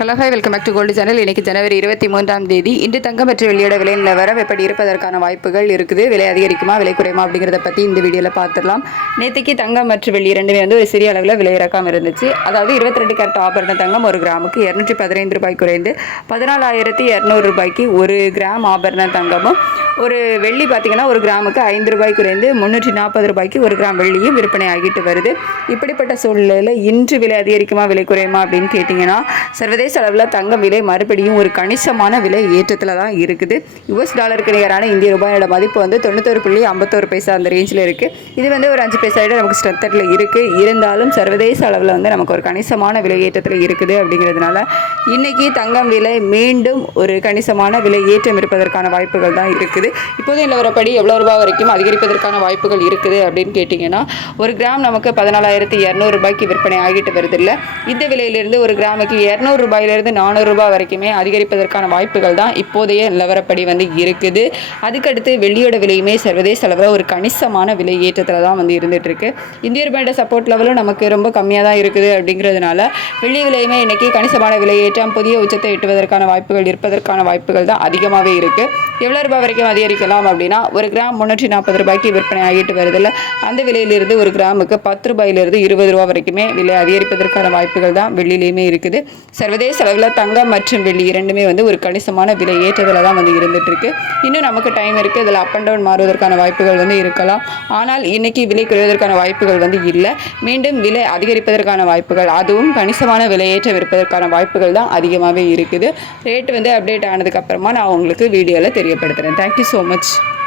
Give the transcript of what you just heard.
Hello hi welcome back to gold channel இன்றைக்கி ஜனவரி இருபத்தி மூன்றாம் தேதி. இன்று தங்கம் மற்றும் வெளியோட விலை நிலவரம் எப்படி இருப்பதற்கான வாய்ப்புகள் இருக்குது? விலை அதிகரிக்குமா விலை குறையுமா அப்படிங்கிறத பற்றி இந்த வீடியோவில் பார்த்துடலாம் நேற்றுக்கு தங்கம் மற்றும் வெள்ளி ரெண்டுமே வந்து ஒரு சிறிய அளவில் விலை இறக்காம இருந்துச்சு. அதாவது இருபத்தி ரெண்டு கேரட் ஆபரண தங்கம் ஒரு கிராமுக்கு இரநூற்றி பதினைந்து ரூபாய் குறைந்து பதினாலாயிரத்தி இரநூறு ரூபாய்க்கு ஒரு கிராம் ஆபரண தங்கமும் ஒரு வெள்ளி பார்த்தீங்கன்னா ஒரு கிராமுக்கு ஐந்து ரூபாய் குறைந்து முந்நூற்றி நாற்பது ரூபாய்க்கு ஒரு கிராம் வெள்ளியும் விற்பனை ஆகிட்டு வருது. இப்படிப்பட்ட சூழ்நிலையில் இன்று விலை அதிகரிக்குமா விலை குறையுமா அப்படின்னு கேட்டிங்கன்னா சர்வதேச அளவில் தங்கம் விலை மறுபடியும் ஒரு கணிசமான விலை ஏற்றத்தில் தான் இருக்குது. யுஎஸ் டாலருக்கு நிகரான இந்திய ரூபாயோட மதிப்பு வந்து தொண்ணூத்தொரு புள்ளி ஐம்பத்தோரு பைசா அந்த ரேஞ்சில் இருக்குது இது வந்து ஒரு அஞ்சு பைசா நமக்கு ஸ்ட்ரென்த்தில் இருக்குது இருந்தாலும் சர்வதேச அளவில் வந்து நமக்கு ஒரு கணிசமான விலை ஏற்றத்தில் இருக்குது அப்படிங்கிறதுனால இன்னைக்கு தங்கம் விலை மீண்டும் ஒரு கணிசமான விலை ஏற்றம் இருப்பதற்கான வாய்ப்புகள் தான் இருக்குது. இப்போது நிலவரப்படி எவ்வளோ ரூபாய் வரைக்கும் அதிகரிப்பதற்கான வாய்ப்புகள் இருக்குது அப்படின்னு கேட்டிங்கன்னா ஒரு கிராம் நமக்கு பதினாலாயிரத்தி இரநூறுபாய்க்கு விற்பனை ஆகிட்டு வருது இல்லை இந்த விலையிலிருந்து ஒரு கிராமுக்கு இரநூறு ரூபாயிலிருந்து நானூறு வரைக்குமே அதிகரிப்பதற்கான வாய்ப்புகள் தான் இப்போதைய நிலவரப்படி வந்து இருக்குது. அதுக்கடுத்து வெள்ளியோட விலையுமே சர்வதேச அளவில் ஒரு கணிசமான விலை ஏற்றத்தில் தான் வந்து இருந்துட்டு இருக்கு இந்திய ரூபாயோட சப்போர்ட் லெவலும் நமக்கு ரொம்ப கம்மியாக தான் இருக்குது அப்படிங்கிறதுனால வெள்ளி விலையுமே இன்னைக்கு கணிசமான விலை ஏற்றம் புதிய உச்சத்தை எட்டுவதற்கான வாய்ப்புகள் இருப்பதற்கான வாய்ப்புகள் தான் அதிகமாகவே இருக்குது எவ்வளோ ரூபாய் வரைக்கும் அதிகரிக்கலாம் அப்படின்னா ஒரு கிராம் முந்நூற்றி நாற்பது ரூபாய்க்கு விற்பனை ஆகிட்டு வருதுல்ல. அந்த விலையிலிருந்து ஒரு கிராமுக்கு பத்து ரூபாயிலிருந்து இருபது ரூபா வரைக்குமே விலை அதிகரிப்பதற்கான வாய்ப்புகள் தான் வெள்ளிலையுமே இருக்குது. சர்வதேச அளவில் தங்கம் மற்றும் வெள்ளி இரண்டுமே வந்து ஒரு கணிசமான விலை ஏற்றதில் தான் வந்து இருந்துட்டு இருக்கு இன்னும் நமக்கு டைம் இருக்குது இதில் அப் அண்ட் டவுன் மாறுவதற்கான வாய்ப்புகள் வந்து இருக்கலாம். ஆனால் இன்றைக்கி விலை குறைவதற்கான வாய்ப்புகள் வந்து இல்லை. மீண்டும் விலை அதிகரிப்பதற்கான வாய்ப்புகள் அதுவும் கணிசமான விலையேற்றம் இருப்பதற்கான வாய்ப்புகள் தான் அதிகமாகவே இருக்குது. ரேட் வந்து அப்டேட் ஆனதுக்கப்புறமா நான் உங்களுக்கு வீடியோவில் தெரியப்படுத்துகிறேன் thank you you so much.